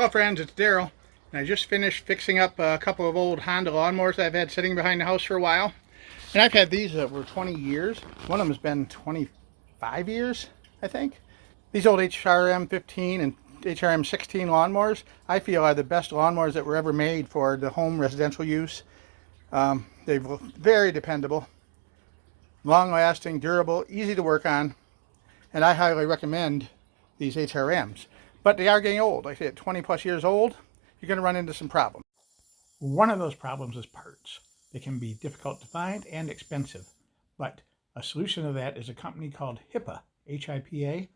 Hello friends, it's Daryl, and I just finished fixing up a couple of old Honda lawnmowers I've had sitting behind the house for a while. And I've had these over 20 years. One of them has been 25 years, I think. These old Hrm215 and Hrm216 lawnmowers, I feel are the best lawnmowers that were ever made for the home residential use. They're very dependable, long-lasting, durable, easy to work on, and I highly recommend these HRMs. But they are getting old. Like I said, 20 plus years old, you're going to run into some problems. One of those problems is parts. They can be difficult to find and expensive. But a solution to that is a company called Hippa, H-I-P-A.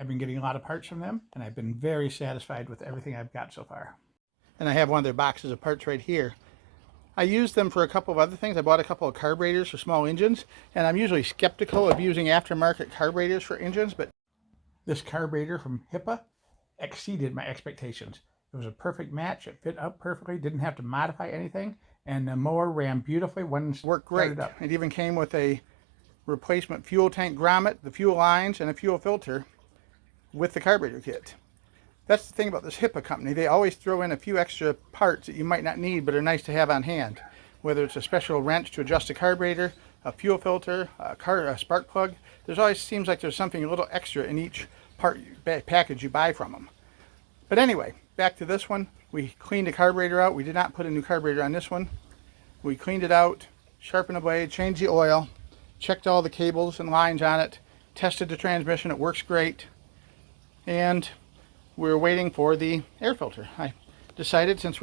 I've been getting a lot of parts from them, and I've been very satisfied with everything I've got so far. And I have one of their boxes of parts right here. I use them for a couple of other things. I bought a couple of carburetors for small engines, and I'm usually skeptical of using aftermarket carburetors for engines, but this carburetor from Hippa exceeded my expectations. It was a perfect match. It fit up perfectly, didn't have to modify anything, and the mower ran beautifully when it worked great. It even came with a replacement fuel tank grommet, the fuel lines, and a fuel filter with the carburetor kit. That's the thing about this Hippa company. They always throw in a few extra parts that you might not need but are nice to have on hand. Whether it's a special wrench to adjust a carburetor, a fuel filter, a spark plug, there's always seems like there's something a little extra in each part package you buy from them. But anyway, back to this one. We cleaned the carburetor out. We did not put a new carburetor on this one. We cleaned it out, sharpened the blade, changed the oil, checked all the cables and lines on it, tested the transmission. It works great. And we're waiting for the air filter. I decided, since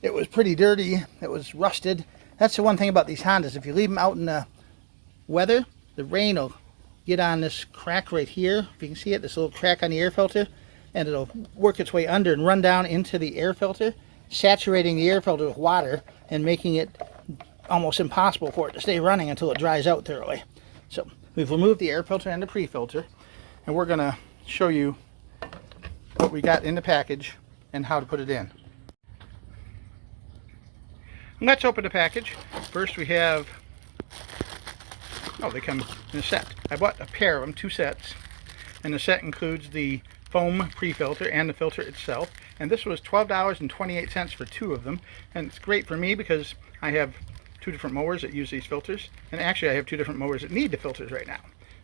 it was pretty dirty, it was rusted. That's the one thing about these Hondas. If you leave them out in the weather, the rain will get on this crack right here. If you can see it, this little crack on the air filter, and it'll work its way under and run down into the air filter, saturating the air filter with water and making it almost impossible for it to stay running until it dries out thoroughly. So we've removed the air filter and the pre-filter, and we're going to show you what we got in the package and how to put it in. Let's open the package. First we have, they come in a set. I bought a pair of them, 2 sets, and the set includes the foam pre-filter and the filter itself, and this was $12.28 for 2 of them, and it's great for me because I have 2 different mowers that use these filters, and actually I have 2 different mowers that need the filters right now.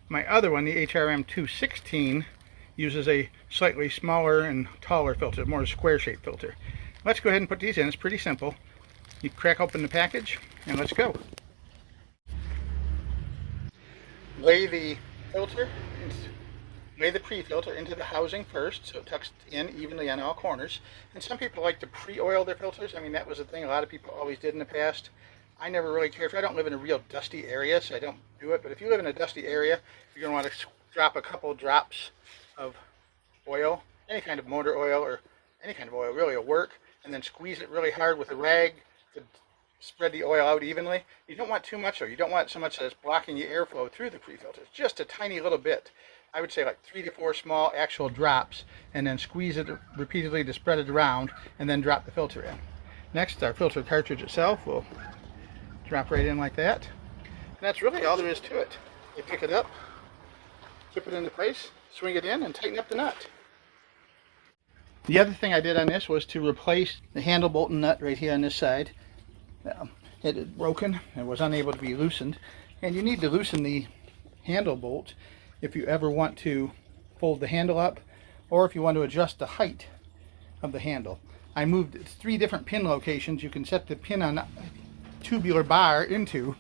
My other one, the Hrm216, uses a slightly smaller and taller filter, more square-shaped filter. Let's go ahead and put these in. It's pretty simple. You crack open the package, and let's go. Lay the pre-filter into the housing first, so it tucks in evenly on all corners. And some people like to pre-oil their filters. I mean, that was a thing a lot of people always did in the past. I never really cared for it. I don't live in a real dusty area, so I don't do it. But if you live in a dusty area, you're going to want to drop a couple drops of oil, any kind of motor oil or any kind of oil really will work, and then squeeze it really hard with a rag to spread the oil out evenly. You don't want too much, though. You don't want so much that it's blocking the airflow through the pre-filter. Just a tiny little bit. I would say like 3 to 4 small actual drops, and then squeeze it repeatedly to spread it around, and then drop the filter in. Next, our filter cartridge itself will drop right in like that. And that's really all there is to it. You pick it up, clip it into place, swing it in, and tighten up the nut. The other thing I did on this was to replace the handle bolt and nut right here on this side. It had broken and was unable to be loosened, and you need to loosen the handle bolt if you ever want to fold the handle up, or if you want to adjust the height of the handle. I moved 3 different pin locations you can set the pin on a tubular bar into,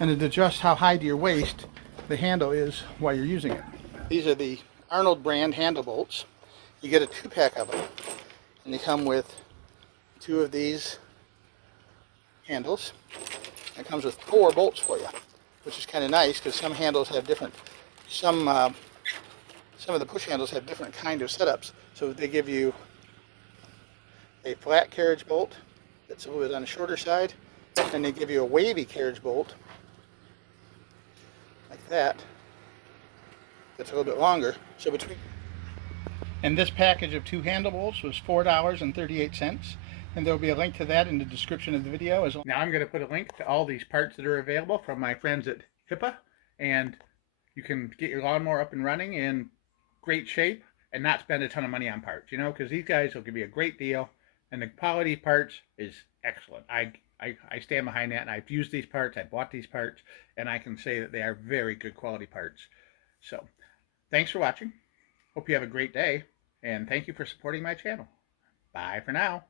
and it adjusts how high to your waist the handle is while you're using it. These are the Arnold brand handle bolts. You get a 2-pack of them, and they come with 2 of these handles. It comes with 4 bolts for you, which is kind of nice because some handles have different, some of the push handles have different kind of setups. So they give you a flat carriage bolt that's a little bit on the shorter side, and they give you a wavy carriage bolt like that. That's a little bit longer. So and this package of 2 handle bolts was $4.38, and there'll be a link to that in the description of the video. Now I'm going to put a link to all these parts that are available from my friends at Hippa, and you can get your lawnmower up and running in great shape and not spend a ton of money on parts, you know, because these guys will give you a great deal, and the quality parts is excellent. I stand behind that, and I've used these parts, I bought these parts, and I can say that they are very good quality parts. So, thanks for watching. Hope you have a great day, and thank you for supporting my channel. Bye for now.